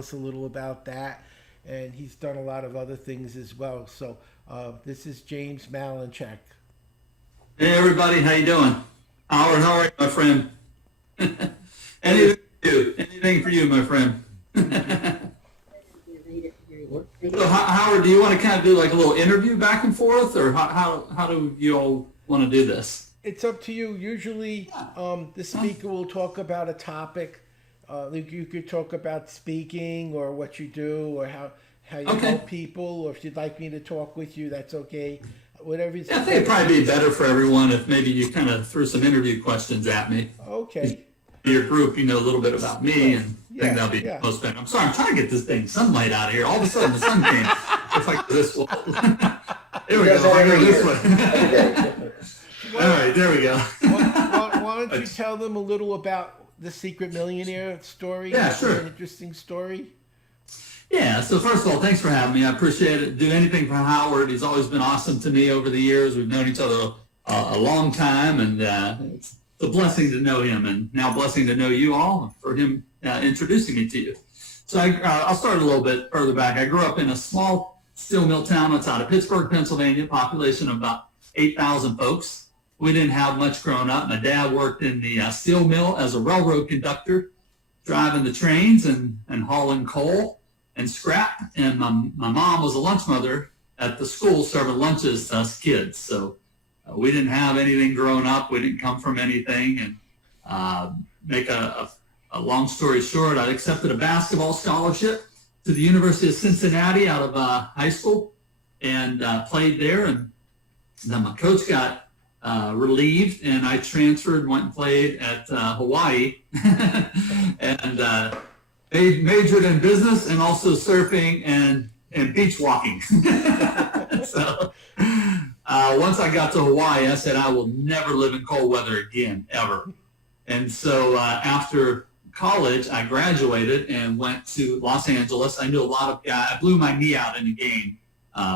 us a little about that. And he's done a lot of other things as well. So this is James Malinchak. Hey everybody, how you doing? Howard, how are you, my friend? Anything for you? Anything for you, my friend? So, Howard, do you want to kind of do like a little interview back and forth, or how do you all want to do this? It's up to you. Usually, the speaker will talk about a topic. Like you could talk about speaking or what you do or how you help people, or if you'd like me to talk with you, that's okay. Whatever. I think it'd probably be better for everyone if maybe you kind of threw some interview questions at me. Okay. Your group, you know a little bit about me, and I think that'll be most better. I'm sorry, I'm trying to get this dang sunlight out of here. All of a sudden, the sun came. It's like this one. Here we go. I go this way. All right, there we go. Why don't you tell them a little about the Secret Millionaire story? Yeah, sure. An interesting story. Yeah, so first of all, thanks for having me. I appreciate it. Do anything for Howard. He's always been awesome to me over the years. We've known each other a long time, and it's a blessing to know him, and now a blessing to know you all, for him introducing me to you. So I'll start a little bit further back. I grew up in a small steel mill town outside of Pittsburgh, Pennsylvania, population of about 8,000 folks. We didn't have much growing up. My dad worked in the steel mill as a railroad conductor, driving the trains and hauling coal and scrap. And my mom was a lunch mother at the school serving lunches to us kids. So we didn't have anything growing up. We didn't come from anything. And make a long story short, I accepted a basketball scholarship to the University of Cincinnati out of high school and played there. And then my coach got relieved, and I transferred and went and played at Hawaii and majored in business and also surfing and beach walking. So once I got to Hawaii, I said I will never live in cold weather again, ever. And so after college, I graduated and went to Los Angeles. I knew a lot of guys. I blew my knee out in a game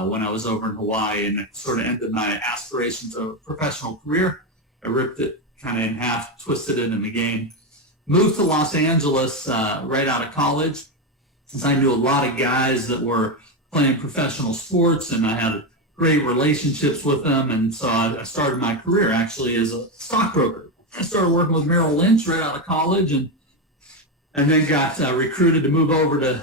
when I was over in Hawaii, and it sort of ended my aspirations of a professional career. I ripped it kind of in half, twisted it in the game. Moved to Los Angeles right out of college, since I knew a lot of guys that were playing professional sports, and I had great relationships with them. And so I started my career actually as a stockbroker. I started working with Merrill Lynch right out of college, and then got recruited to move over to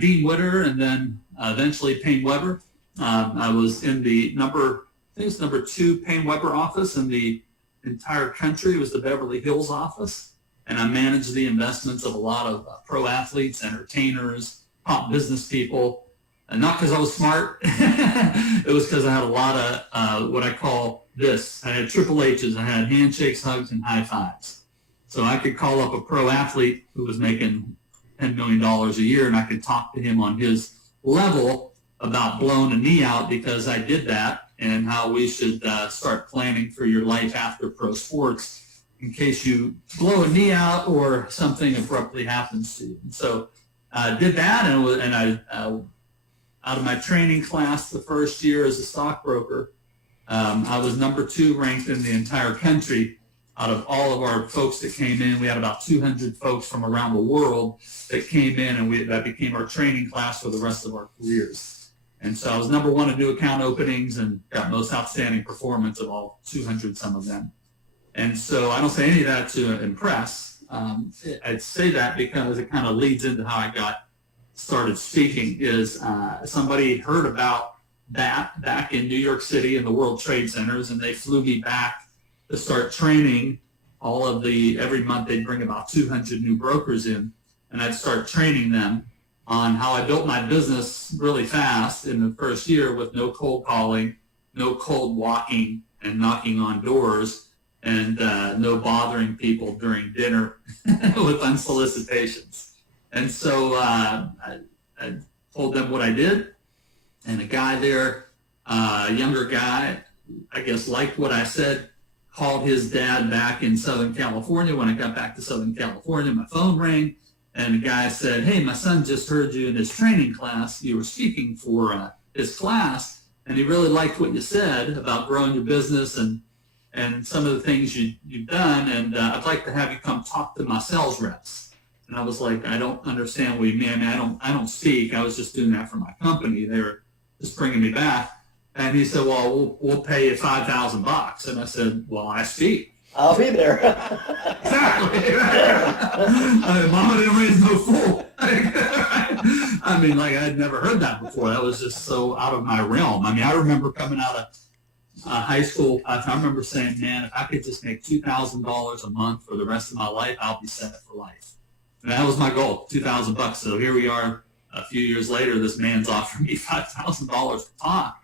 Dean Witter, and then eventually Payne Weber. I was in the number 2 Payne Weber office in the entire country. It was the Beverly Hills office. And I managed the investments of a lot of pro athletes, entertainers, top business people. And not because I was smart. It was because I had a lot of what I call this. I had triple H's. I had handshakes, hugs, and high fives. So I could call up a pro athlete who was making $10 million a year, and I could talk to him on his level about blowing a knee out, because I did that, and how we should start planning for your life after pro sports in case you blow a knee out or something abruptly happens to you. And so I did that, and I out of my training class the first year as a stockbroker, I was number 2 ranked in the entire country. Out of all of our folks that came in, we had about 200 folks from around the world that came in, and that became our training class for the rest of our careers. And so I was number 1 in new account openings and got most outstanding performance of all 200 some of them. And so I don't say any of that to impress. I'd say that because it kind of leads into how I got started speaking. Is somebody heard about that back in New York City in the World Trade Centers, and they flew me back to start training every month they'd bring about 200 new brokers in, and I'd start training them on how I built my business really fast in the first year with no cold calling, no cold walking and knocking on doors, and no bothering people during dinner with unsolicitations. And so I told them what I did, and a guy there, a younger guy, I guess liked what I said, called his dad back in Southern California. When I got back to Southern California, my phone rang, and the guy said, "Hey, my son just heard you in his training class. You were speaking for his class, and he really liked what you said about growing your business and some of the things you've done, and I'd like to have you come talk to my sales reps." And I was like, I don't understand what you mean. I mean, I don't speak. I was just doing that for my company. They were just bringing me back. And he said, well, we'll pay you $5,000. And I said, well, I speak. I'll be there. Exactly. I mean, Mama didn't raise no fool. I mean, like, I had never heard that before. That was just so out of my realm. I mean, I remember coming out of high school. I remember saying, man, if I could just make $2,000 a month for the rest of my life, I'll be set for life. And that was my goal, $2,000. So here we are a few years later, this man's offering me $5,000 for talk.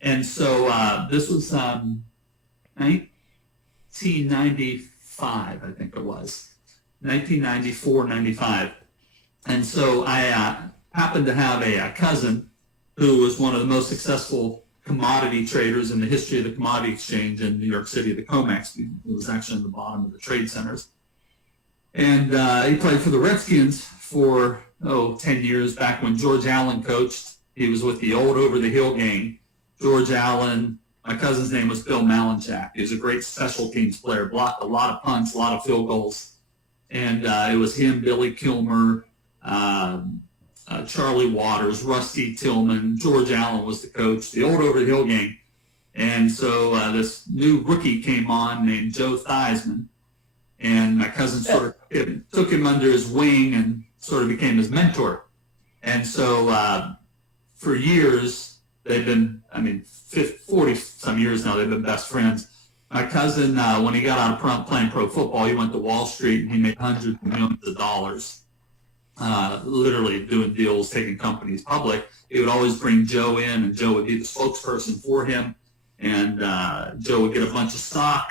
And so this was 1995, I think it was, 1994, 95. And so I happened to have a cousin who was one of the most successful commodity traders in the history of the commodity exchange in New York City, the COMEX. It was actually in the bottom of the trade centers. And he played for the Redskins for, 10 years back when George Allen coached. He was with the old Over the Hill gang. George Allen, my cousin's name was Bill Malinchak. He was a great special teams player, blocked a lot of punts, a lot of field goals. And it was him, Billy Kilmer, Charlie Waters, Rusty Tillman, George Allen was the coach, the old Over the Hill gang. And so this new rookie came on named Joe Theismann. And my cousin sort of took him under his wing and sort of became his mentor. And so for years, they've been, 40-some years now, they've been best friends. My cousin, when he got out of playing pro football, he went to Wall Street and he made hundreds of millions of dollars, literally doing deals, taking companies public. He would always bring Joe in, and Joe would be the spokesperson for him. And Joe would get a bunch of stock.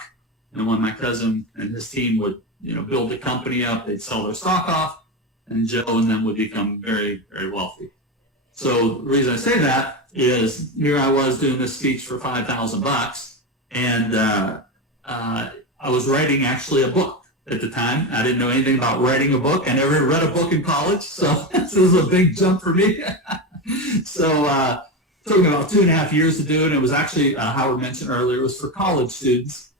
And when my cousin and his team would, build the company up, they'd sell their stock off, and Joe and them would become very, very wealthy. So the reason I say that is here I was doing this speech for $5,000, and I was writing actually a book at the time. I didn't know anything about writing a book. I never read a book in college, so this was a big jump for me. So it took me about 2.5 years to do it. It was actually, Howard mentioned earlier, it was for college students.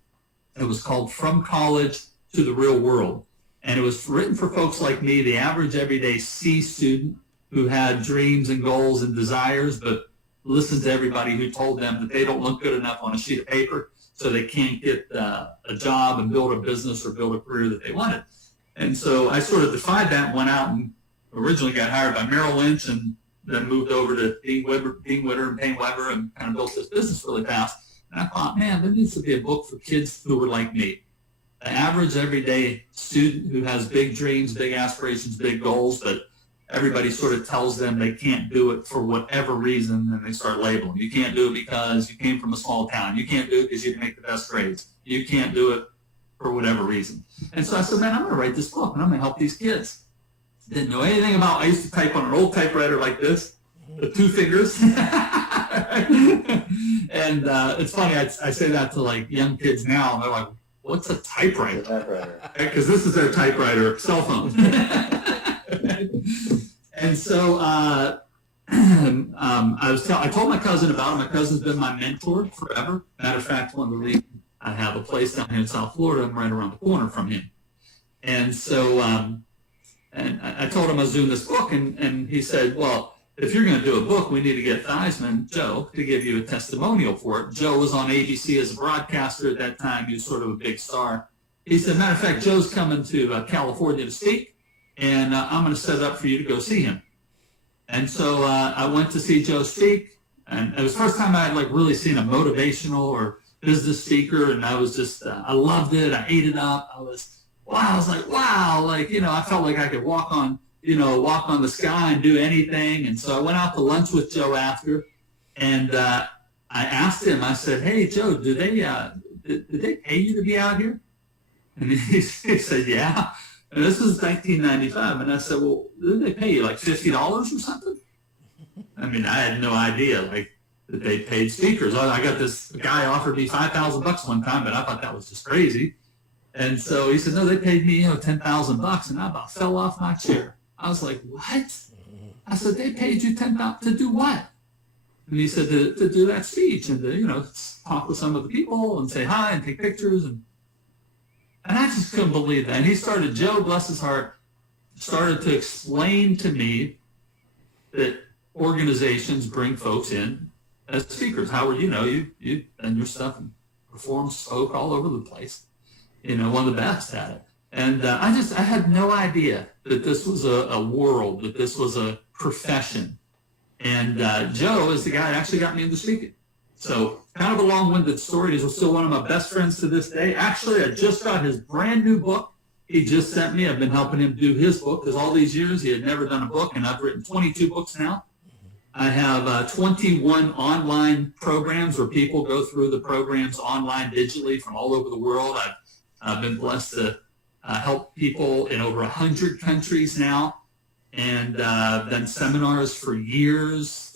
It was called From College to the Real World. And it was written for folks like me, the average everyday C student who had dreams and goals and desires, but listened to everybody who told them that they don't look good enough on a sheet of paper, so they can't get a job and build a business or build a career that they wanted. And so I sort of defied that, went out and originally got hired by Merrill Lynch and then moved over to Dean Witter and Payne Weber and kind of built this business really fast. And I thought, man, there needs to be a book for kids who were like me. The average everyday student who has big dreams, big aspirations, big goals, but everybody sort of tells them they can't do it for whatever reason, and they start labeling. You can't do it because you came from a small town. You can't do it because you didn't make the best grades. You can't do it for whatever reason. And so I said, man, I'm going to write this book, and I'm going to help these kids. Didn't know anything about, I used to type on an old typewriter like this, with 2 fingers. And it's funny, I say that to like young kids now, and they're like, what's a typewriter? Because this is their typewriter cell phone. And so I told my cousin about it. My cousin's been my mentor forever. Matter of fact, one of the reasons I have a place down here in South Florida, I'm right around the corner from him. And so and I told him I was doing this book, and he said, well, if you're going to do a book, we need to get Theismann, Joe, to give you a testimonial for it. Joe was on ABC as a broadcaster at that time. He was sort of a big star. He said, matter of fact, Joe's coming to California to speak, and I'm going to set it up for you to go see him. And so I went to see Joe speak, and it was the first time I had like really seen a motivational or business speaker, and I was just, I loved it. I ate it up. I was like, wow, like, I felt like I could walk on the sky and do anything. And so I went out to lunch with Joe after, and I asked him, I said, hey, Joe, did they pay you to be out here? And he said, yeah. And this was 1995. And I said, well, did they pay you like $50 or something? I mean, I had no idea, like, that they paid speakers. I got this guy offered me $5,000 one time, but I thought that was just crazy. And so he said, no, they paid me, $10,000, and I about fell off my chair. I was like, what? I said, they paid you $10,000 to do what? And he said, to do that speech and to, talk with some of the people and say hi and take pictures. And I just couldn't believe that. And he started, Joe, bless his heart, started to explain to me that organizations bring folks in as speakers. Howard, you've done your stuff and performed, spoke all over the place. One of the best at it. And I had no idea that this was a world, that this was a profession. And Joe is the guy that actually got me into speaking. So kind of a long-winded story. He's still one of my best friends to this day. Actually, I just got his brand new book. He just sent me. I've been helping him do his book because all these years he had never done a book, and I've written 22 books now. I have 21 online programs where people go through the programs online digitally from all over the world. I've been blessed to help people in over 100 countries now, and I've done seminars for years,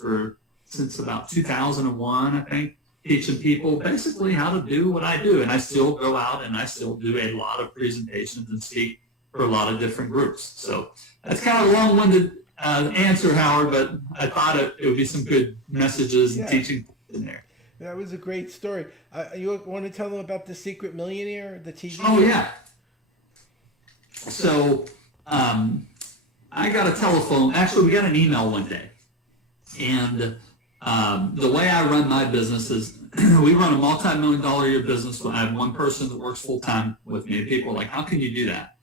since about 2001, I think, teaching people basically how to do what I do. And I still go out and I still do a lot of presentations and speak for a lot of different groups. So that's kind of a long-winded answer, Howard, but I thought it would be some good messages and teaching in there. That was a great story. You want to tell them about The Secret Millionaire, the TV? Oh, yeah. So I got a telephone. Actually, we got an email one day. And the way I run my business is we run a multi-million-dollar a year business. I have one person that works full-time with me. And people are like, how can you do that?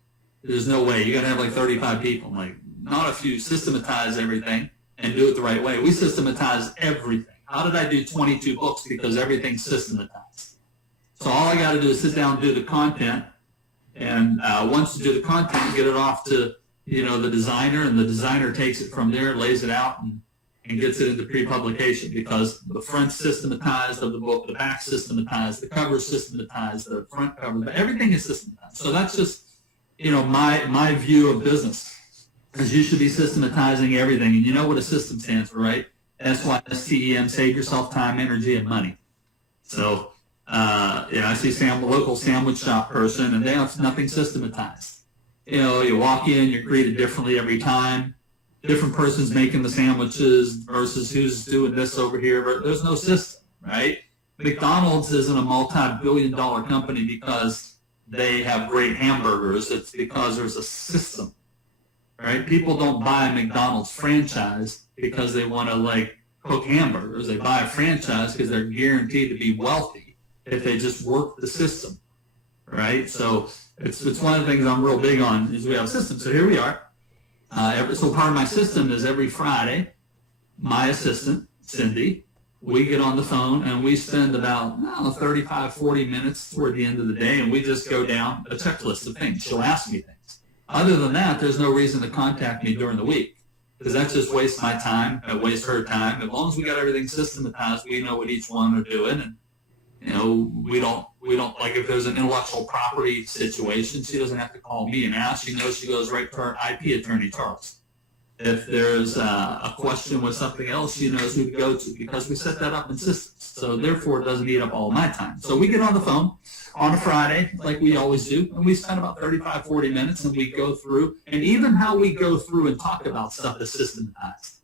There's no way. You got to have like 35 people. I'm like, not if you systematize everything and do it the right way. We systematize everything. How did I do 22 books? Because everything's systematized. So all I got to do is sit down and do the content. And once you do the content, you get it off to, the designer, and the designer takes it from there, lays it out, and gets it into pre-publication, because the front systematized of the book, the back systematized, the cover systematized, the front cover, everything is systematized. So that's just, my view of business, is you should be systematizing everything. And you know what a system stands for, right? SYSTEM, save yourself time, energy, and money. So, I see a local sandwich shop person, and they have nothing systematized. You walk in, you're greeted differently every time. Different person's making the sandwiches versus who's doing this over here. There's no system, right? McDonald's isn't a multi-billion-dollar company because they have great hamburgers. It's because there's a system, right? People don't buy a McDonald's franchise because they want to cook hamburgers. They buy a franchise because they're guaranteed to be wealthy if they just work the system, right? So it's one of the things I'm real big on is we have a system. So here we are. So part of my system is every Friday, my assistant, Cindy, we get on the phone and we spend about 35, 40 minutes toward the end of the day, and we just go down a checklist of things. She'll ask me things. Other than that, there's no reason to contact me during the week, because that just wastes my time, it wastes her time. As long as we got everything systematized, we know what each one are doing, and we don't like if there's an intellectual property situation, she doesn't have to call me and ask. She knows she goes right to our IP attorney, Charles. If there's a question with something else, she knows who to go to, because we set that up in systems. So therefore, it doesn't eat up all my time. So we get on the phone on a Friday, like we always do, and we spend about 35, 40 minutes, and we go through, and even how we go through and talk about stuff is systematized.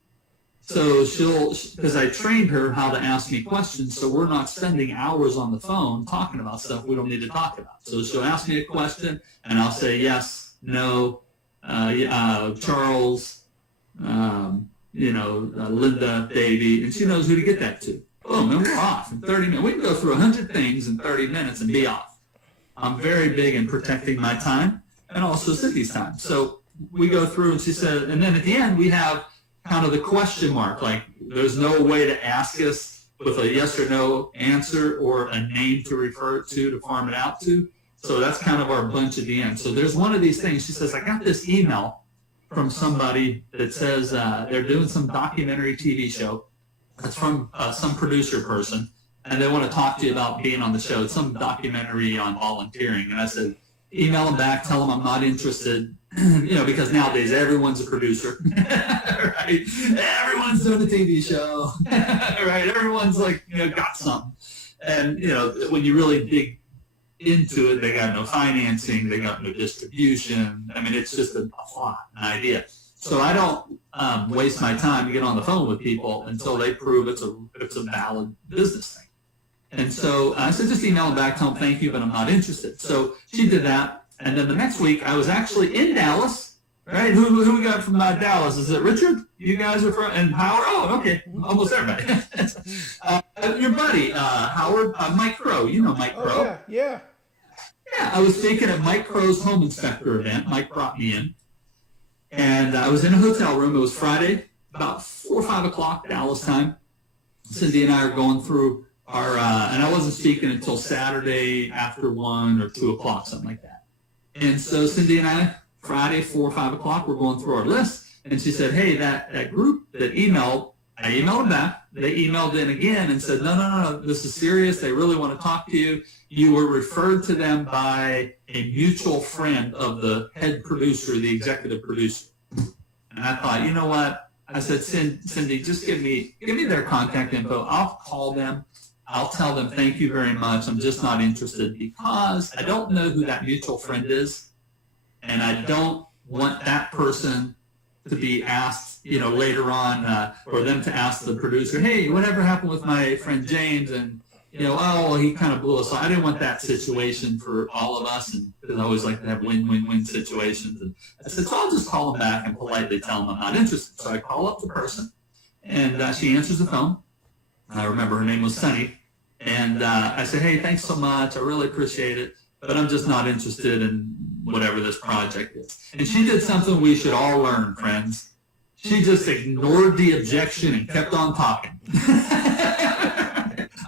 So because I trained her how to ask me questions, so we're not spending hours on the phone talking about stuff we don't need to talk about. So she'll ask me a question, and I'll say yes, no, Charles, Linda, Davey, and she knows who to get that to. Boom, and we're off in 30 minutes. We can go through 100 things in 30 minutes and be off. I'm very big in protecting my time and also Cindy's time. So we go through, and she said, and then at the end we have kind of the question mark, like there's no way to ask us with a yes or no answer or a name to refer to farm it out to. So that's kind of our bunch at the end. So there's one of these things. She says, I got this email from somebody that says they're doing some documentary TV show. It's from some producer person, and they want to talk to you about being on the show. It's some documentary on volunteering. And I said, email them back, tell them I'm not interested. Because nowadays everyone's a producer, right? Everyone's doing a TV show, right? Everyone's got something. And, when you really dig into it, they got no financing, they got no distribution. I mean, it's just a thought, an idea. So I don't waste my time to get on the phone with people until they prove it's a valid business thing. And so I said, just email them back, tell them thank you, but I'm not interested. So she did that. And then the next week, I was actually in Dallas Right? Who we got from Dallas? Is it Richard? You guys are from, and Howard? Oh, okay. Almost everybody. Your buddy, Howard, Mike Crow. You know Mike Crow. Oh, yeah, yeah. Yeah, I was speaking at Mike Crow's home inspector event. Mike brought me in. And I was in a hotel room. It was Friday, about 4 or 5 o'clock Dallas time. Cindy and I are going through our, and I wasn't speaking until Saturday after 1 or 2 o'clock, something like that. And so Cindy and I, Friday, 4 or 5 o'clock, we're going through our list. And she said, hey, that group that emailed, I emailed them back. They emailed in again and said, no, this is serious. They really want to talk to you. You were referred to them by a mutual friend of the head producer, the executive producer. And I thought, you know what? I said, Cindy, just give me their contact info. I'll call them. I'll tell them, thank you very much. I'm just not interested because I don't know who that mutual friend is. And I don't want that person to be asked, later on, or them to ask the producer, hey, whatever happened with my friend James? And, he kind of blew us off. I didn't want that situation for all of us, and because I always like to have win-win-win situations. And I said, so I'll just call them back and politely tell them I'm not interested. So I call up the person, and she answers the phone. I remember her name was Sunny. And I said, hey, thanks so much. I really appreciate it, but I'm just not interested in whatever this project is. And she did something we should all learn, friends. She just ignored the objection and kept on talking.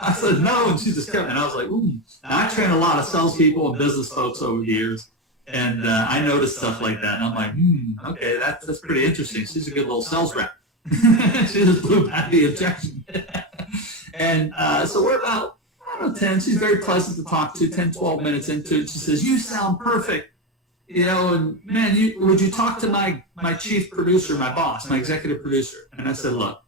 I said no, and she just kept, and I was like, ooh. Now, I train a lot of salespeople and business folks over the years, and I noticed stuff like that, and I'm like, okay, that's pretty interesting. She's a good little sales rep. She just blew back the objection. And so we're about, 10. She's very pleasant to talk to, 10, 12 minutes into it. She says, you sound perfect. And man, would you talk to my chief producer, my boss, my executive producer? And I said, look,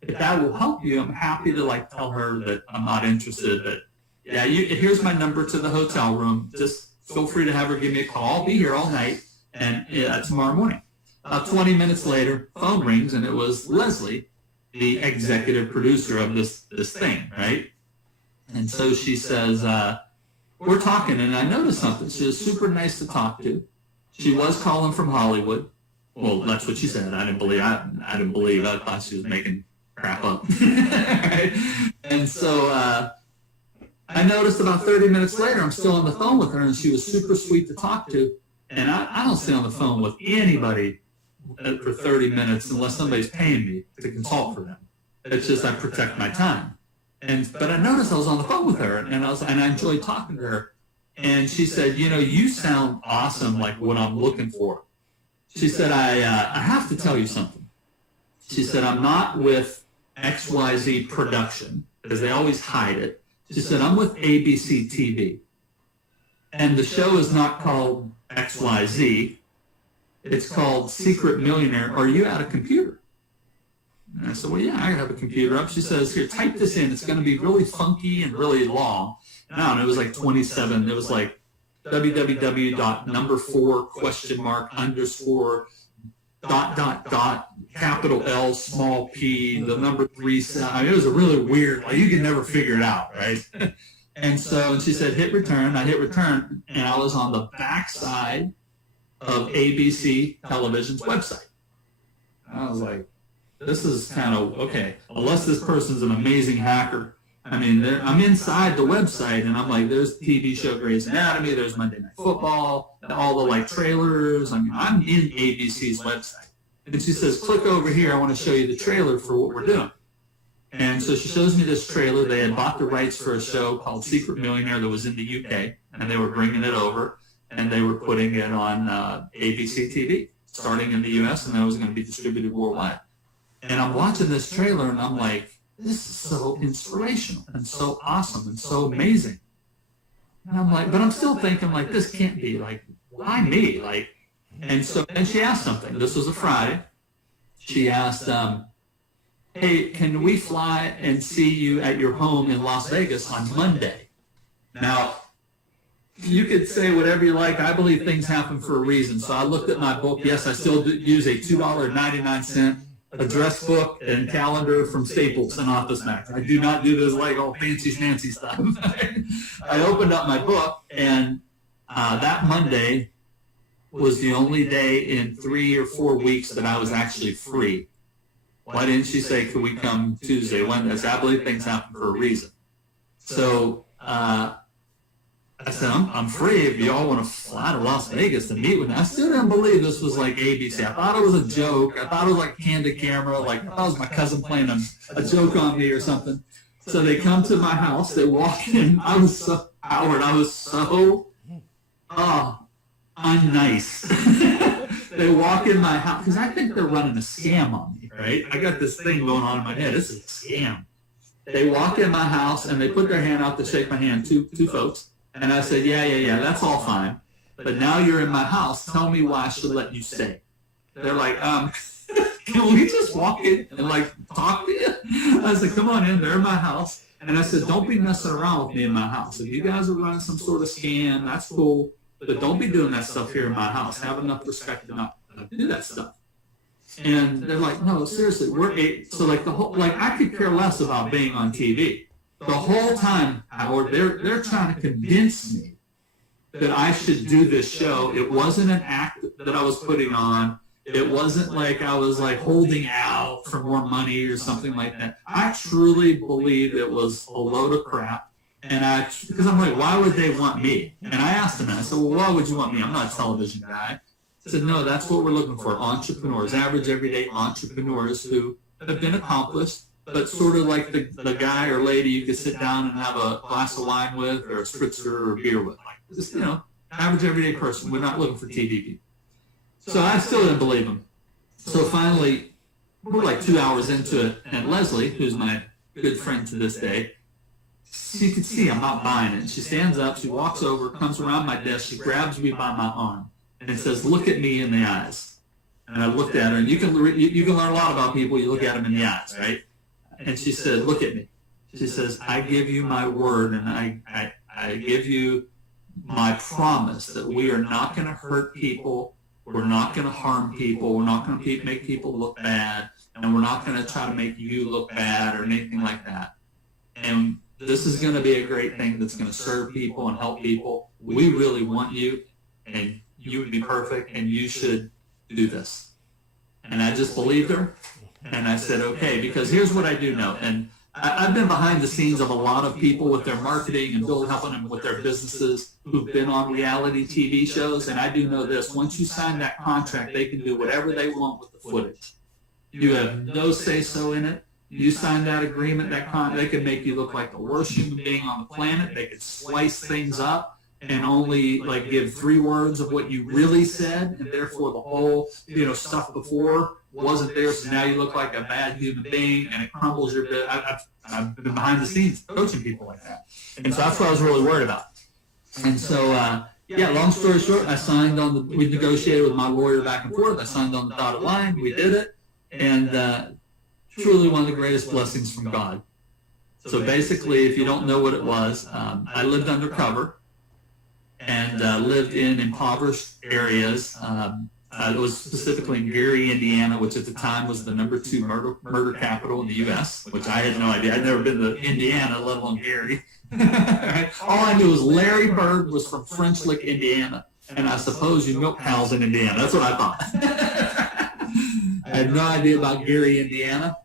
if that will help you, I'm happy to tell her that I'm not interested. But yeah, here's my number to the hotel room. Just feel free to have her give me a call. I'll be here all night and tomorrow morning. 20 minutes later, phone rings, and it was Leslie, the executive producer of this thing, right? And so she says, we're talking, and I noticed something. She was super nice to talk to. She was calling from Hollywood. Well, that's what she said. I didn't believe. I thought she was making crap up. Right? And so I noticed about 30 minutes later, I'm still on the phone with her, and she was super sweet to talk to. And I don't stay on the phone with anybody for 30 minutes unless somebody's paying me to consult for them. It's just I protect my time. But I noticed I was on the phone with her, and I enjoyed talking to her. And she said, you sound awesome, like what I'm looking for. She said, I have to tell you something. She said, I'm not with XYZ Production, because they always hide it. She said, I'm with ABC TV. And the show is not called XYZ. It's called Secret Millionaire. Are you at a computer? And I said, well, yeah, I have a computer up. She says, here, type this in. It's going to be really funky and really long. And I don't know, it was like 27. It was like www.number4 __. Capital L, small p, the number 3. I mean, it was a really weird, you can never figure it out, right? And she said, hit return. I hit return, and I was on the backside of ABC Television's website. And I was like, this is kind of, okay, unless this person's an amazing hacker. I mean, I'm inside the website, and I'm like, there's TV show Grey's Anatomy, there's Monday Night Football, all the trailers. I mean, I'm in ABC's website. And she says, click over here. I want to show you the trailer for what we're doing. And so she shows me this trailer. They had bought the rights for a show called Secret Millionaire that was in the UK, and they were bringing it over, and they were putting it on ABC TV, starting in the US, and then it was going to be distributed worldwide. And I'm watching this trailer, and I'm like, this is so inspirational and so awesome and so amazing. And I'm like, but I'm still thinking, this can't be, why me? And she asked something. This was a Friday. She asked, hey, can we fly and see you at your home in Las Vegas on Monday? Now, you could say whatever you like. I believe things happen for a reason. So I looked at my book. Yes, I still use a $2.99 address book and calendar from Staples and Office Max. I do not do this all fancy stuff. I opened up my book, and that Monday, was the only day in 3 or 4 weeks that I was actually free. Why didn't you say, could we come Tuesday, Wednesday? I believe things happen for a reason. So I said, I'm free if y'all want to fly to Las Vegas to meet with me. I still didn't believe this was like ABC. I thought it was a joke. I thought it was like candid camera. Like, I thought it was my cousin playing a joke on me or something. So they come to my house. They walk in. I was so, Howard, I was so, I'm nice. They walk in my house, because I think they're running a scam on me, right? I got this thing going on in my head. This is a scam. They walk in my house, and they put their hand out to shake my hand, two folks. And I said, yeah, that's all fine. But now you're in my house. Tell me why I should let you stay. They're like, can we just walk in and like talk to you? I said, come on in. They're in my house. And I said, don't be messing around with me in my house. If you guys are running some sort of scam, that's cool. But don't be doing that stuff here in my house. Have enough respect to not do that stuff. And they're like, no, seriously, so like the whole, like I could care less about being on TV. The whole time, Howard, they're trying to convince me that I should do this show. It wasn't an act that I was putting on. It wasn't like I was like holding out for more money or something like that. I truly believe it was a load of crap. And because I'm like, why would they want me? And I asked them, I said, well, why would you want me? I'm not a television guy. I said, no, that's what we're looking for. Entrepreneurs, average everyday entrepreneurs who have been accomplished, but sort of like the guy or lady you could sit down and have a glass of wine with or a spritzer or a beer with. Like, just, average everyday person. We're not looking for TV people. So I still didn't believe him. So finally, we're like 2 hours into it, and Leslie, who's my good friend to this day, she could see I'm not buying it. And she stands up, she walks over, comes around my desk, she grabs me by my arm, and says, look at me in the eyes. And I looked at her, and you can learn a lot about people, you look at them in the eyes, right? And she said, look at me. She says, I give you my word, and I give you my promise that we are not going to hurt people, we're not going to harm people, we're not going to make people look bad, and we're not going to try to make you look bad or anything like that. And this is going to be a great thing that's going to serve people and help people. We really want you, and you would be perfect, and you should do this. And I just believed her. And I said, okay, because here's what I do know. And I've been behind the scenes of a lot of people with their marketing and helping them with their businesses who've been on reality TV shows. And I do know this. Once you sign that contract, they can do whatever they want with the footage. You have no say-so in it. You sign that agreement, they could make you look like the worst human being on the planet. They could slice things up and only like give 3 words of what you really said, and therefore the whole stuff before wasn't there. So now you look like a bad human being, and it crumbles your bit. I've been behind the scenes coaching people like that, and so that's what I was really worried about. And so long story short, I signed we negotiated with my lawyer back and forth. I signed on the dotted line. We did it, and truly one of the greatest blessings from God. So basically, if you don't know what it was, I lived undercover and lived in impoverished areas. It was specifically in Gary, Indiana, which at the time was the #2 murder capital in the U.S., which I had no idea. I'd never been to Indiana, let alone Gary. All I knew was Larry Bird was from French Lick, Indiana, and I suppose you milk cows in Indiana. That's what I thought. I had no idea about Gary, Indiana.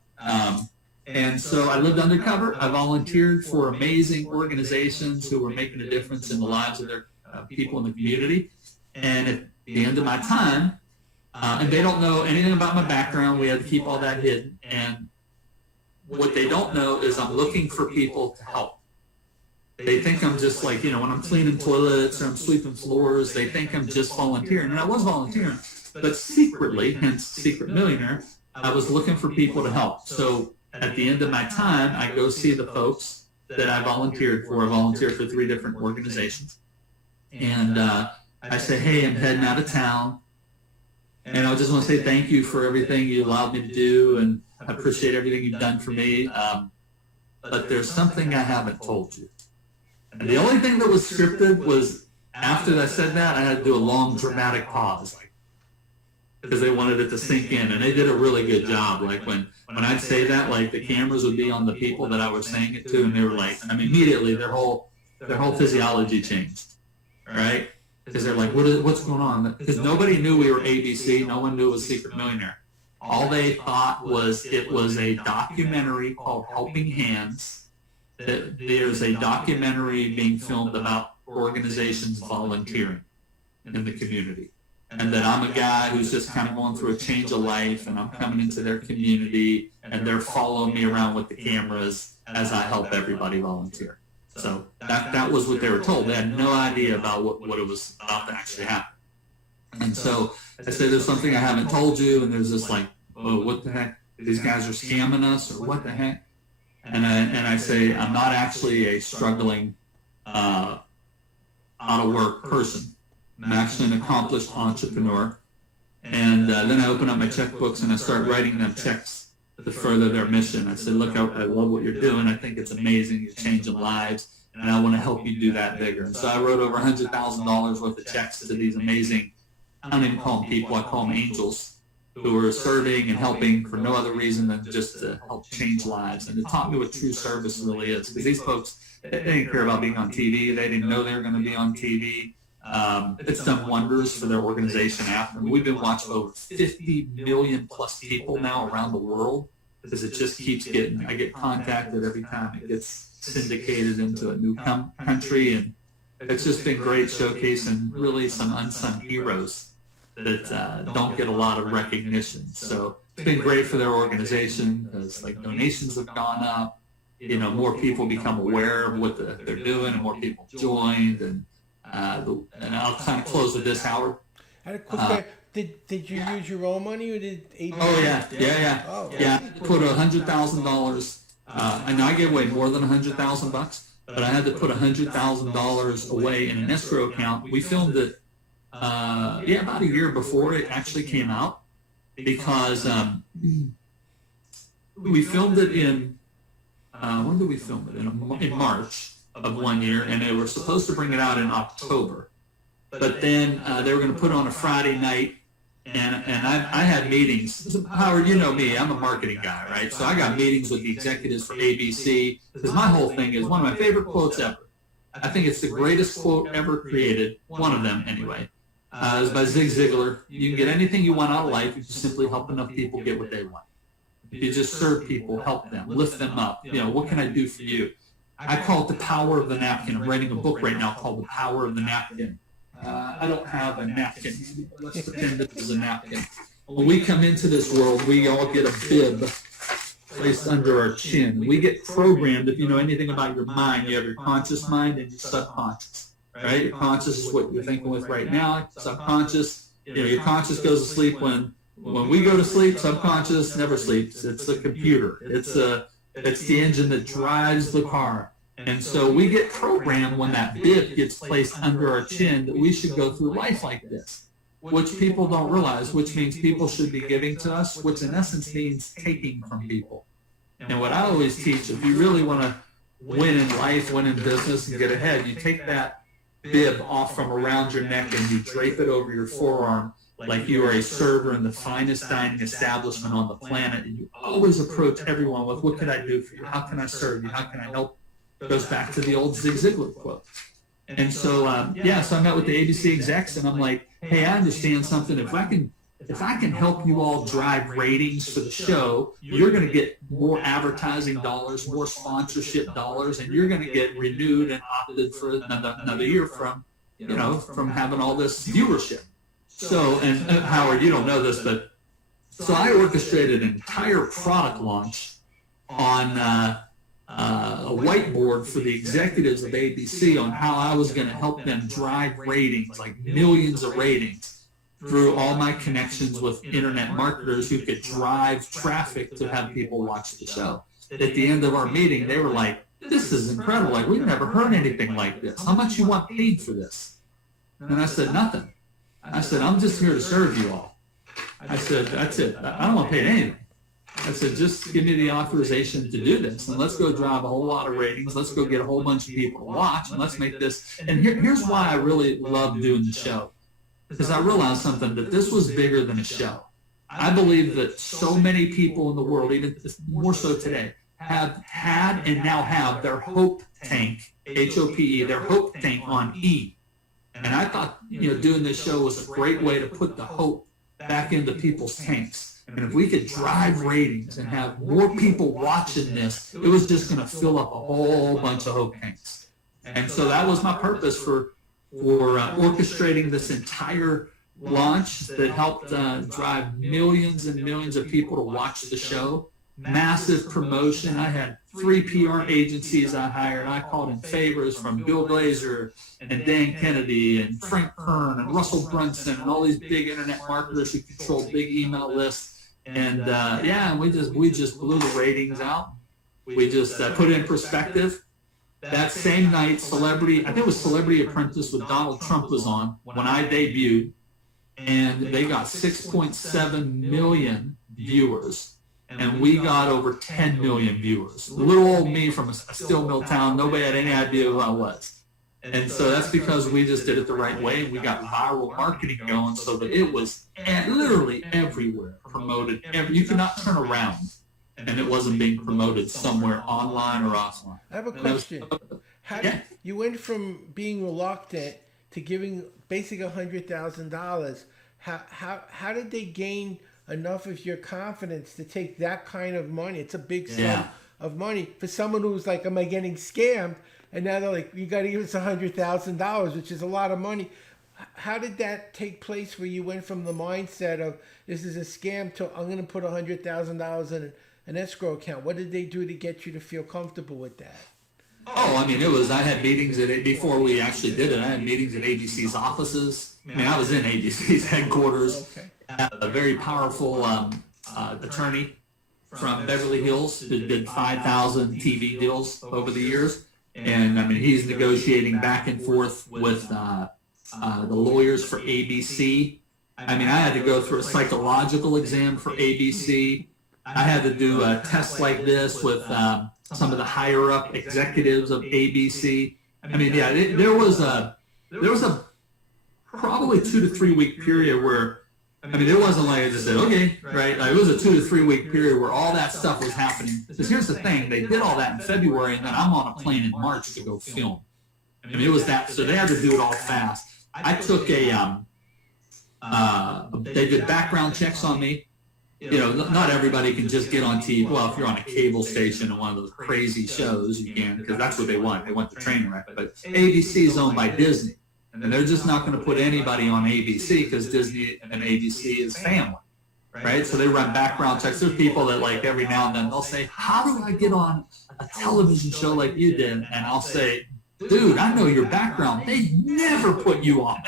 And so I lived undercover. I volunteered for amazing organizations who were making a difference in the lives of their people in the community. And at the end of my time, and they don't know anything about my background. We had to keep all that hidden. And what they don't know is I'm looking for people to help. They think I'm just like, when I'm cleaning toilets or I'm sweeping floors, they think I'm just volunteering. And I was volunteering, but secretly, hence Secret Millionaire, I was looking for people to help. So at the end of my time, I go see the folks that I volunteered for. I volunteered for 3 different organizations. And I say, hey, I'm heading out of town. And I just want to say thank you for everything you allowed me to do. And I appreciate everything you've done for me. But there's something I haven't told you. And the only thing that was scripted was after I said that, I had to do a long dramatic pause. Because they wanted it to sink in, and they did a really good job. Like when I'd say that, like the cameras would be on the people that I was saying it to, and they were like, immediately their whole physiology changed, right? because they're like, what's going on? Because nobody knew we were ABC. No one knew it was Secret Millionaire. All they thought was it was a documentary called Helping Hands. There's a documentary being filmed about organizations volunteering in the community. And that I'm a guy who's just kind of going through a change of life, and I'm coming into their community, and they're following me around with the cameras as I help everybody volunteer. So that was what they were told. They had no idea about what it was about to actually happen. And so I said, there's something I haven't told you, and there's this like, oh, what the heck? These guys are scamming us, or what the heck? And I say, I'm not actually a struggling, out of work person. I'm actually an accomplished entrepreneur. And then I open up my checkbooks and I start writing them checks to further their mission. I said, look, I love what you're doing. I think it's amazing. You're changing lives, and I want to help you do that bigger. And so I wrote over $100,000 worth of checks to these amazing, I don't even call them people, I call them angels, who were serving and helping for no other reason than just to help change lives. And it taught me what true service really is. Because these folks, they didn't care about being on TV. They didn't know they were going to be on TV. It's done wonders for their organization after. We've been watched over 50 million plus people now around the world, because it just keeps getting, I get contacted every time it gets syndicated into a new country, and it's just been great showcasing really some unsung heroes that don't get a lot of recognition. So it's been great for their organization, because like donations have gone up, you know, more people become aware of what they're doing, and more people joined, and I'll kind of close with this, Howard. I had a quick did you use your own money, or did ABC? Oh yeah. Oh, yeah. Put $100,000. I know I gave away more than $100,000, but I had to put $100,000 away in an escrow account. We filmed it, about a year before it actually came out, because we filmed it in when did we film it? In March of one year, and they were supposed to bring it out in October, but then they were going to put it on a Friday night, and I had meetings. Howard, you know me, I'm a marketing guy, right? So I got meetings with the executives for ABC, because my whole thing is one of my favorite quotes ever. I think it's the greatest quote ever created, one of them anyway. Is by Zig Ziglar. You can get anything you want out of life if you simply help enough people get what they want. If you just serve people, help them, lift them up. You know, what can I do for you? I call it the power of the napkin. I'm writing a book right now called The Power of the Napkin. I don't have a napkin. Let's pretend this is a napkin. When we come into this world, we all get a bib placed under our chin. We get programmed. If you know anything about your mind, you have your conscious mind and your subconscious. Right? Your conscious is what you're thinking with right now. Subconscious, your conscious goes to sleep when we go to sleep. Subconscious never sleeps. It's the computer. It's the engine that drives the car. And so we get programmed when that bib gets placed under our chin that we should go through life like this, which people don't realize, which means people should be giving to us, which in essence means taking from people. And what I always teach, if you really want to win in life, win in business, and get ahead, you take that bib off from around your neck and you drape it over your forearm like you are a server in the finest dining establishment on the planet, and you always approach everyone with, what can I do for you? How can I serve you? How can I help? It goes back to the old Zig Ziglar quote. And so, so I met with the ABC execs, and I'm like, hey, I understand something. If I can help you all drive ratings for the show, you're going to get more advertising dollars, more sponsorship dollars, and you're going to get renewed and opted for another year from having all this viewership. So, and Howard, you don't know this, but so I orchestrated an entire product launch on a whiteboard for the executives of ABC on how I was going to help them drive ratings, like millions of ratings, through all my connections with internet marketers who could drive traffic to have people watch the show. At the end of our meeting, they were like, this is incredible. Like, we've never heard anything like this. How much you want paid for this? And I said, nothing. I said, I'm just here to serve you all. I said, that's it. I don't want paid anything. I said, just give me the authorization to do this, and let's go drive a whole lot of ratings. Let's go get a whole bunch of people to watch, and let's make this. And here's why I really love doing the show. Because I realized something, that this was bigger than a show. I believe that so many people in the world, even more so today, have had and now have their hope tank, HOPE, their hope tank on E. And I thought, doing this show was a great way to put the hope back into people's tanks. And if we could drive ratings and have more people watching this, it was just going to fill up a whole bunch of hope tanks. And so that was my purpose for orchestrating this entire launch that helped drive millions and millions of people to watch the show. Massive promotion. I had 3 PR agencies I hired. I called in favors from Bill Glazer and Dan Kennedy and Frank Kern and Russell Brunson and all these big internet marketers who control big email lists. And we just blew the ratings out. We just put it in perspective. That same night, I think it was Celebrity Apprentice with Donald Trump was on when I debuted, and they got 6.7 million viewers, and we got over 10 million viewers. Little old me from a steel mill town, nobody had any idea who I was. And so that's because we just did it the right way. We got viral marketing going so that it was literally everywhere promoted. You could not turn around and it wasn't being promoted somewhere online or offline. I have a question. You went from being reluctant to giving basically $100,000. How did they gain enough of your confidence to take that kind of money? It's a big sum of money for someone who's like, am I getting scammed? And now they're like, you got to give us $100,000, which is a lot of money. How did that take place where you went from the mindset of this is a scam to I'm going to put $100,000 in an escrow account? What did they do to get you to feel comfortable with that? I had meetings before we actually did it, I had meetings at ABC's offices. I was in ABC's headquarters. Okay. A very powerful attorney from Beverly Hills who did 5,000 TV deals over the years. And he's negotiating back and forth with the lawyers for ABC. I had to go through a psychological exam for ABC. I had to do a test like this with some of the higher up executives of ABC. There was a probably 2 to 3 week period where it wasn't like I just said, okay, right? It was a 2 to 3 week period where all that stuff was happening. Because here's the thing, they did all that in February, and then I'm on a plane in March to go film. It was that, so they had to do it all fast. I took they did background checks on me. Not everybody can just get on TV. Well, if you're on a cable station and one of those crazy shows, you can, because that's what they want. They want the train wreck. But ABC is owned by Disney. And they're just not going to put anybody on ABC because Disney and ABC is family, right? So they run background checks. There's people that like every now and then they'll say, how do I get on a television show like you did? And I'll say, dude, I know your background. They never put you on.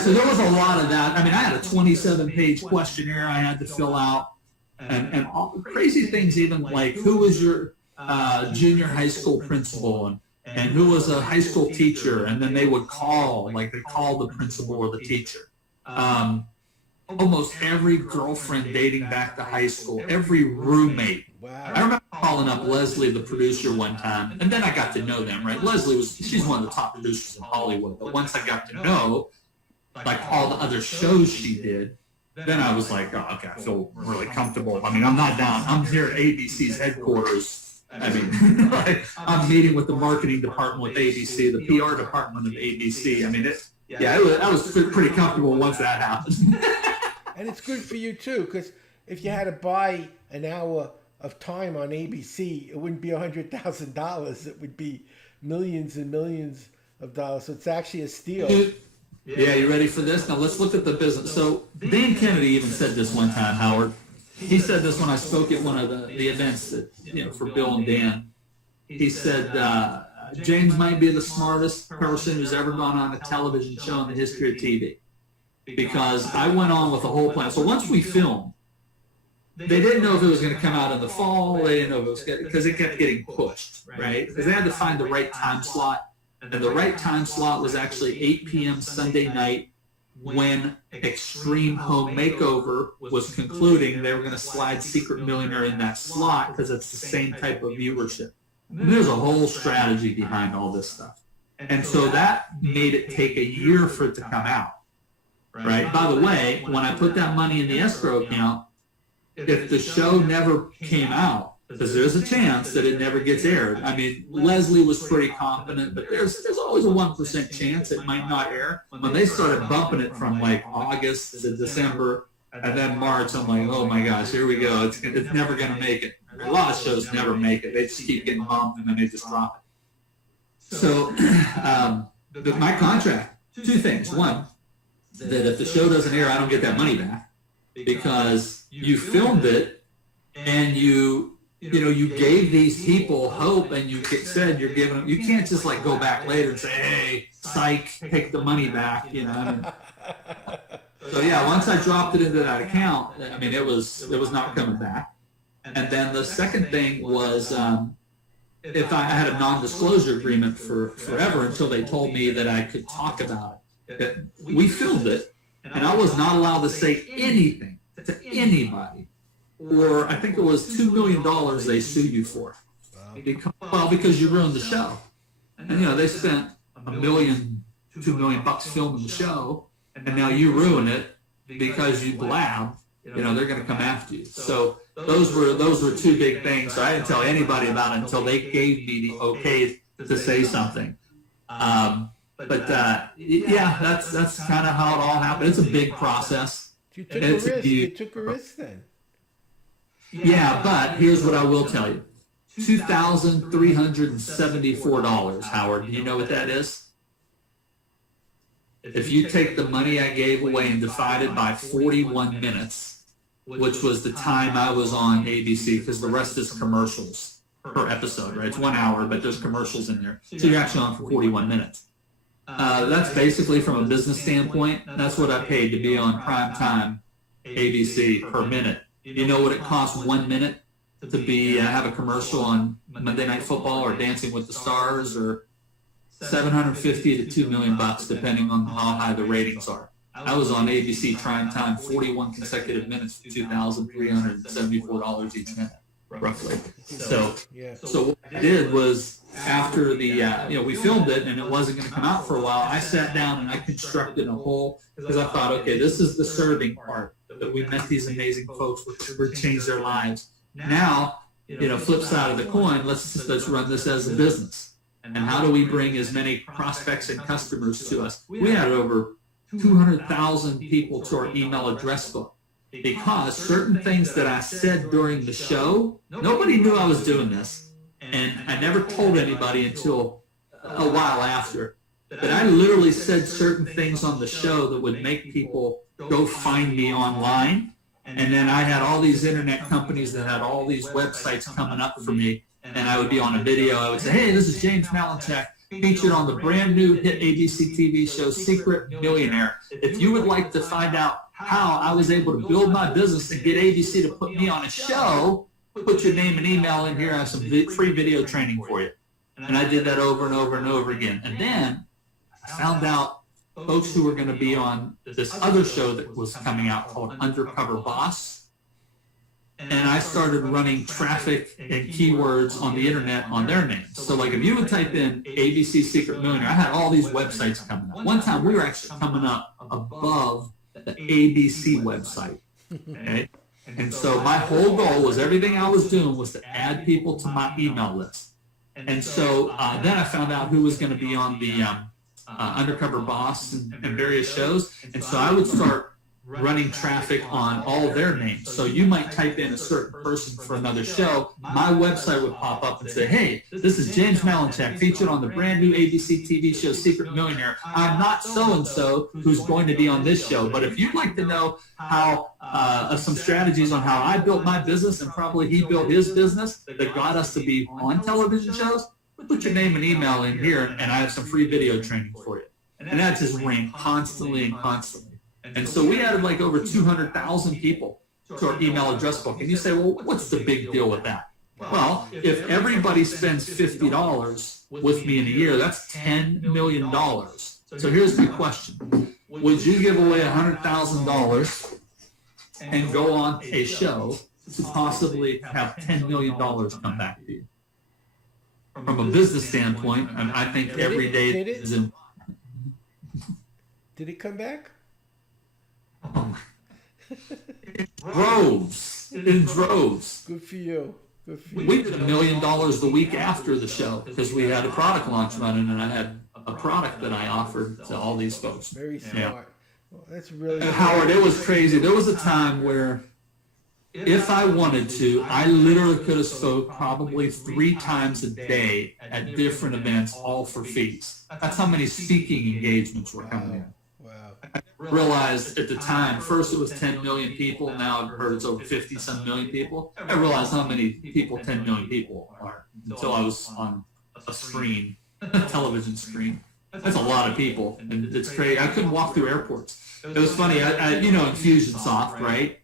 So there was a lot of that. I had a 27-page questionnaire I had to fill out and all crazy things, even like who was your junior high school principal and who was a high school teacher, and then they would call, like they called the principal or the teacher. Almost every girlfriend dating back to high school, every roommate. Wow. I remember calling up Leslie, the producer, one time, and then I got to know them, right? She's one of the top producers in Hollywood, but once I got to know, like all the other shows she did, then I was like, oh, okay, I feel really comfortable. I'm not down. I'm here at ABC's headquarters. I'm meeting with the marketing department with ABC, the PR department of ABC. I was pretty comfortable once that happened. And it's good for you too, because if you had to buy an hour of time on ABC, it wouldn't be $100,000. It would be millions and millions of dollars. So it's actually a steal. Yeah, you ready for this? Now let's look at the business. So Dan Kennedy even said this one time, Howard. He said this when I spoke at one of the events that, for Bill and Dan. He said, James might be the smartest person who's ever gone on a television show in the history of TV. Because I went on with the whole plan. So once we filmed, they didn't know if it was going to come out in the fall. They didn't know if it was going to, because it kept getting pushed, right? Because they had to find the right time slot. And the right time slot was actually 8 p.m. Sunday night when Extreme Home Makeover was concluding. They were going to slide Secret Millionaire in that slot because it's the same type of viewership. And there's a whole strategy behind all this stuff. And so that made it take a year for it to come out, right? By the way, when I put that money in the escrow account, if the show never came out, because there's a chance that it never gets aired. I mean, Leslie was pretty confident, but there's always a 1% chance it might not air. When they started bumping it from like August to December and then March, I'm like, oh my gosh, here we go. It's never going to make it. A lot of shows never make it. They just keep getting bumped and then they just drop it. So my contract, two things. One, that if the show doesn't air, I don't get that money back because you filmed it and you gave these people hope, and you said you're giving them. You can't just like go back later and say, "Hey, psych, take the money back." So yeah, once I dropped it into that account, I mean, it was not coming back. And then the second thing was, if I had a non-disclosure agreement for forever until they told me that I could talk about it. That we filmed it, and I was not allowed to say anything to anybody. Or I think it was $2 million they sued you for. Because you ruined the show. And they spent $1 million, $2 million filming the show, and now you ruin it because you blabbed. They're going to come after you. So those were two big things. So I didn't tell anybody about it until they gave me the okay to say something. Yeah, that's kind of how it all happened. It's a big process. You took a risk. You took a risk then. Yeah, but here's what I will tell you. $2,374, Howard. Do you know what that is? If you take the money I gave away and divide it by 41 minutes, which was the time I was on ABC, because the rest is commercials per episode, right? It's 1 hour, but there's commercials in there. So you're actually on for 41 minutes. That's basically, from a business standpoint, that's what I paid to be on primetime ABC per minute. You know what it costs 1 minute to be have a commercial on Monday Night Football or Dancing with the Stars, or $750 to $2 million, depending on how high the ratings are. I was on ABC primetime 41 consecutive minutes for $2,374 each minute, roughly. So what I did was, after the we filmed it and it wasn't going to come out for a while, I sat down and I constructed a whole, because I thought, okay, this is the serving part, that we met these amazing folks who changed their lives. Now, flip side of the coin, let's run this as a business. And how do we bring as many prospects and customers to us? We had over 200,000 people to our email address book, because certain things that I said during the show, nobody knew I was doing this. And I never told anybody until a while after. But I literally said certain things on the show that would make people go find me online. And then I had all these internet companies that had all these websites coming up for me. And I would be on a video. I would say, hey, this is James Malinchak, featured on the brand new hit ABC TV show, Secret Millionaire. If you would like to find out how I was able to build my business and get ABC to put me on a show, put your name and email in here. I have some free video training for you. And I did that over and over and over again. And then I found out folks who were going to be on this other show that was coming out called Undercover Boss. And I started running traffic and keywords on the internet on their names. So like if you would type in ABC Secret Millionaire, I had all these websites coming up. One time we were actually coming up above the ABC website. Okay? And so my whole goal was, everything I was doing was to add people to my email list. And so then I found out who was going to be on the Undercover Boss and various shows. And so I would start running traffic on all their names. So you might type in a certain person for another show. My website would pop up and say, hey, this is James Malinchak, featured on the brand new ABC TV show, Secret Millionaire. I'm not so-and-so who's going to be on this show. But if you'd like to know how some strategies on how I built my business, and probably he built his business that got us to be on television shows, put your name and email in here, and I have some free video training for you. And that just ran constantly and constantly. And so we added like over 200,000 people to our email address book. And you say, well, what's the big deal with that? Well, if everybody spends $50 with me in a year, that's $10 million. So here's my question. Would you give away $100,000 and go on a show to possibly have $10 million come back to you? From a business standpoint, I think every day is in. Did it come back? In droves. Good for you. We did $1 million the week after the show because we had a product launch running, and I had a product that I offered to all these folks. Very smart. Yeah. Well, that's really Howard, it was crazy. There was a time where if I wanted to, I literally could have spoke probably 3 times a day at different events, all for fees. That's how many speaking engagements were coming in. Wow. I realized at the time, first it was 10 million people, now I've heard it's over 50-some million people. I realized how many people 10 million people are until I was on a screen, a television screen. That's a lot of people, and it's crazy. I couldn't walk through airports. It was funny, Infusionsoft, right?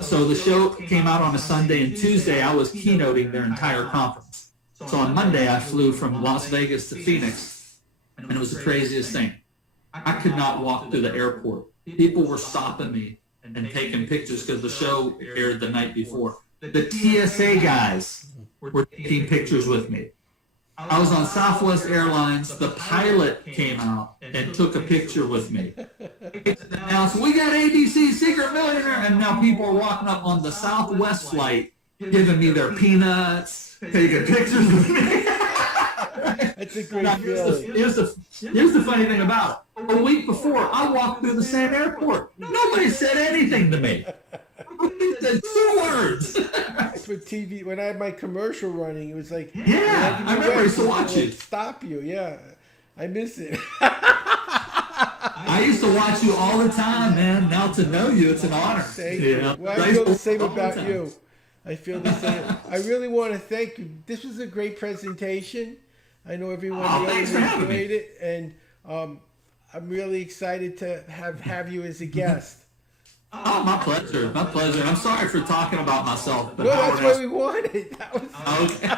So the show came out on a Sunday, and Tuesday I was keynoting their entire conference. So on Monday I flew from Las Vegas to Phoenix, and it was the craziest thing. I could not walk through the airport. People were stopping me and taking pictures because the show aired the night before. The TSA guys were taking pictures with me. I was on Southwest Airlines. The pilot came out and took a picture with me. Now, so we got ABC's Secret Millionaire, and now people are walking up on the Southwest flight, giving me their peanuts, taking pictures with me. That's a great Now, feeling. here's the funny thing about it. A week before, I walked through the same airport. Nobody said anything to me. Nobody said 2 words. That's what TV. When I had my commercial running, it was like, Yeah, I remember I used to watch it. Stop you, yeah. I miss it. I used to watch you all the time, man. Now to know you, it's an honor. Thank you. know? Well, I feel the same all the about time. you. I feel the same. I really want to thank you. This was a great presentation. I know everyone really thanks for having me. enjoyed it, and I'm really excited to have you as a guest. Oh, my pleasure. My pleasure. I'm sorry for talking about myself. But No, that's Howard what we wanted. That was Okay.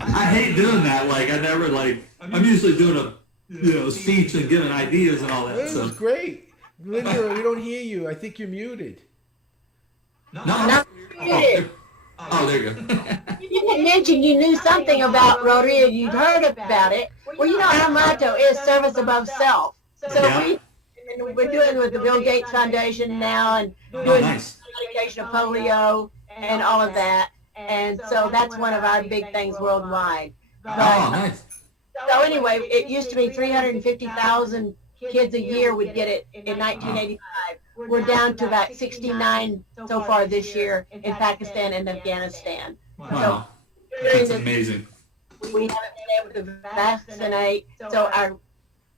I hate doing that. Like, I never, I'm usually doing a speech and giving ideas and all that. This So, was great. Linda, we don't hear you. I think you're muted. no. Oh, there you go. You didn't mention you knew something about Rotary or you'd heard about it. Well, you know, our motto is service above self. So Yeah. we're doing with the Bill Gates Foundation now and Oh, doing nice. eradication of polio and all of that. And so that's one of our big things worldwide. Oh, But, nice. so anyway, it used to be 350,000 kids a year would get it in 1985. We're down to about 69 so far this year in Pakistan and Afghanistan. Wow. During That's the amazing. we haven't been able to vaccinate, so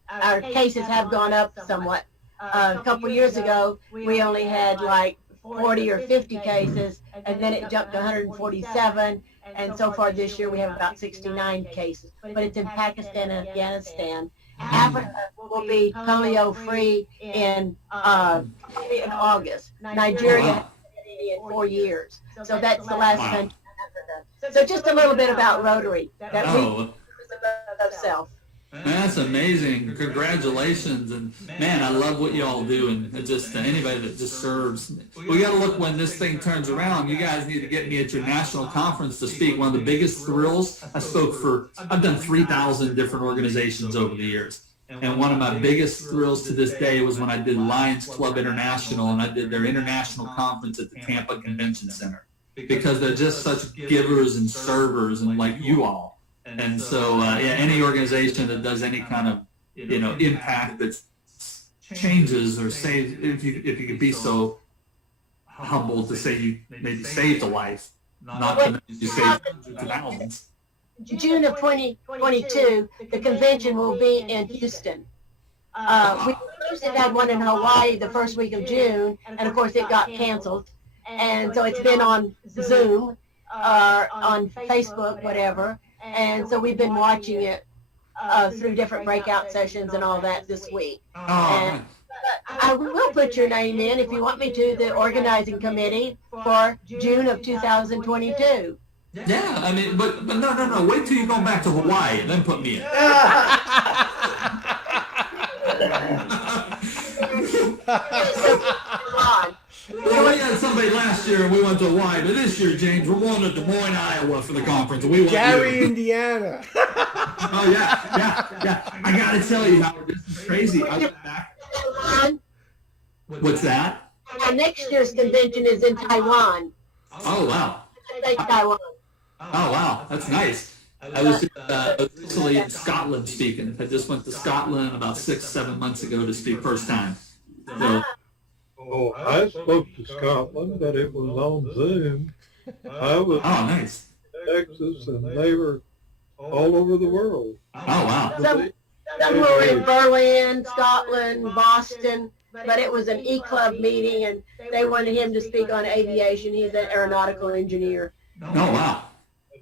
our cases have gone up somewhat. A couple years ago, we only had like 40 or 50 cases, and then it jumped to 147, and so far this year we have about 69 cases. But it's in Pakistan and Afghanistan. Africa will be polio-free in August. Nigeria Wow. has been in 4 years, so that's the last Wow. country in Africa. So just a little bit about Rotary, that we Oh, of self. that's amazing. Congratulations. And man, I love what y'all do. And it just anybody that just serves. We got to look when this thing turns around. You guys need to get me at your national conference to speak. One of the biggest thrills, I've done 3,000 different organizations over the years. And one of my biggest thrills to this day was when I did Lions Club International, and I did their international conference at the Tampa Convention Center. Because they're just such givers and servers, and like you all. And so, any organization that does any kind of, impact that changes or saves, if you could be so humble to say you maybe saved a life, not to mention you saved hundreds of thousands. June of 2022, the convention will be in Houston. We supposed to have one in Hawaii the first week of June, and of course it got canceled. And so it's been on Zoom or on Facebook, whatever. And so we've been watching it through different breakout sessions and all that this week. Oh, And I will put your name in, if you want me to, the organizing committee for June of 2022. yeah, I mean, but no. Wait till you go back to Hawaii and then put me in. Well, we had somebody last year and we went to Hawaii, but this year, James, we're going to Des Moines, Iowa for the conference. And we want Gary, you. Indiana. Oh, yeah. I got to tell you, Howard, this is crazy. I went back. What's that? Our next year's convention is in Taiwan. Oh, wow. State, Taiwan. Oh wow, that's nice. I was recently in Scotland speaking. I just went to Scotland about 6-7 months ago to speak first time. So, Oh, I spoke to Scotland, but it was on Zoom. I was oh nice. in Texas, and they were all over the world. Oh wow. Some were in Berlin, Scotland, Boston, but it was an E-Club meeting, and they wanted him to speak on aviation. He's an aeronautical engineer. Oh wow.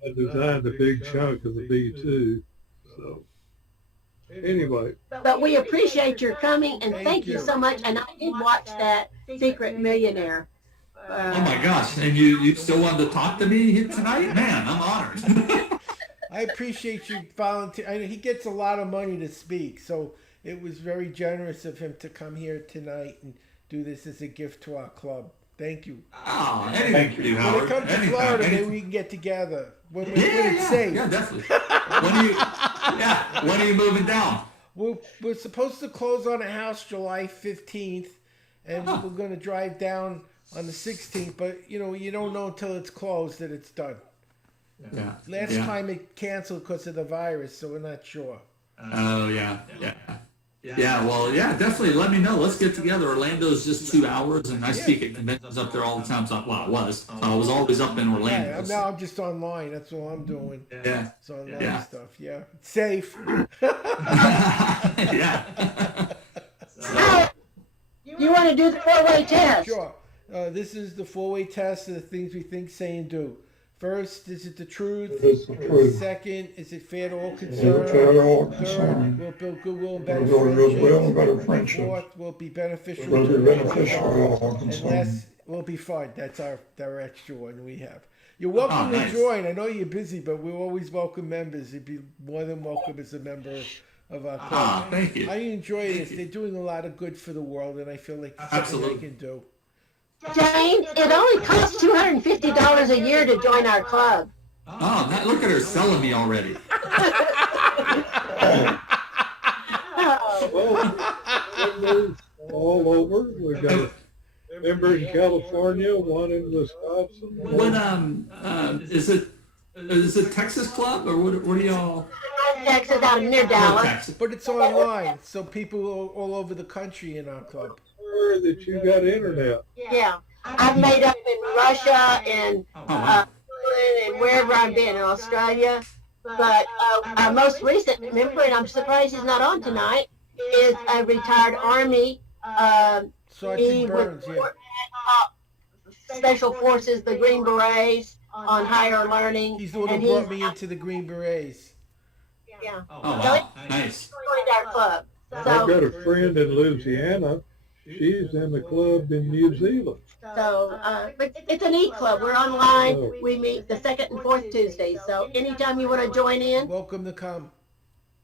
I designed a big chunk of the B-2. So, anyway, But we appreciate your coming, and thank you so much. And I did watch that Secret Millionaire. Oh my gosh. And you still wanted to talk to me here tonight? Man, I'm honored. I appreciate you volunteer. I know he gets a lot of money to speak, so it was very generous of him to come here tonight and do this as a gift to our club. Thank you. Oh, anything for you, When Howard. it comes to Anytime, Florida, maybe anything. we can get together when Yeah, it's yeah, safe. yeah, definitely. When are you moving down? We're supposed to close on a house July 15th, and Huh. we're going to drive down on the 16th. But you don't know until it's closed that it's done. Yeah. Last yeah. time it canceled because of the virus, so we're not sure. Oh yeah, yeah. Yeah, well, yeah, definitely. Let me know. Let's get together. Orlando's just 2 hours, and I speak at conventions up there all the time. So, well, I was always up in Orlando. Yeah, now I'm just online. That's all I'm doing. Yeah, It's online Yeah. stuff. Yeah, it's safe. yeah. You want to do the four-way test? Sure. This is the four-way test of the things we think, say, and do. First, is it the truth? It is the truth. Second, is it fair to all Is it concerned? fair to all Third, concerned? will it build goodwill and Will better it build goodwill and better friendships? friendships? Fourth, will it be beneficial? Will it to be beneficial to all And concerned? last, will it be fun? That's our extra one we have. You're welcome nice. to join. I know you're busy, but we always welcome members. You'd be more than welcome as a member of our club. Ah, thank you. I enjoy Thank this. you. They're doing a lot of good for the world, and I feel like it's something Absolutely. they can do. Jane, it only costs $250 a year to join our club. Oh, look at her selling me already. Oh, members all over. We've got a member in California, one in Wisconsin. What is it Texas Club or what do y'all? Texas, out near Oh, Dallas. Texas. But it's online, so people all over the country in our club. Sure that you got internet. Yeah, I've made up in Russia and Oh, wow. England and wherever I've been in Australia. But our most recent member, and I'm surprised he's not on tonight, is a retired Army. He Sergeant was Burns, yeah. Special Forces, the Green Berets, on higher learning. He's the one who and brought me into the Green Berets. Yeah, Oh, wow. Nice. joined our club. I've So, got a friend in Louisiana. She's in the club in New Zealand. but it's a neat club. We're online. We meet the second and fourth Tuesdays. So anytime you want to join in, Welcome to come.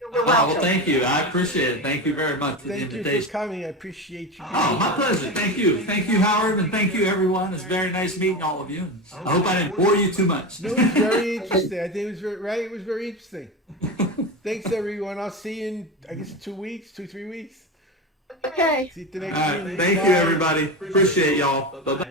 you're Oh, well, welcome. thank you. I appreciate it. Thank you very much for the Thank you for invitation. coming. I appreciate you. Oh, my pleasure. Thank you. Thank you, Howard, and thank you, everyone. It's very nice meeting all of you. I hope I didn't bore you too much. No, it was very interesting. I think it was very, right. It was very interesting. Thanks, everyone. I'll see you in, I guess, 2 weeks, 2-3 weeks. Okay. See you at the next All right. meeting. Thank you, Bye. everybody. Appreciate y'all. Bye-bye.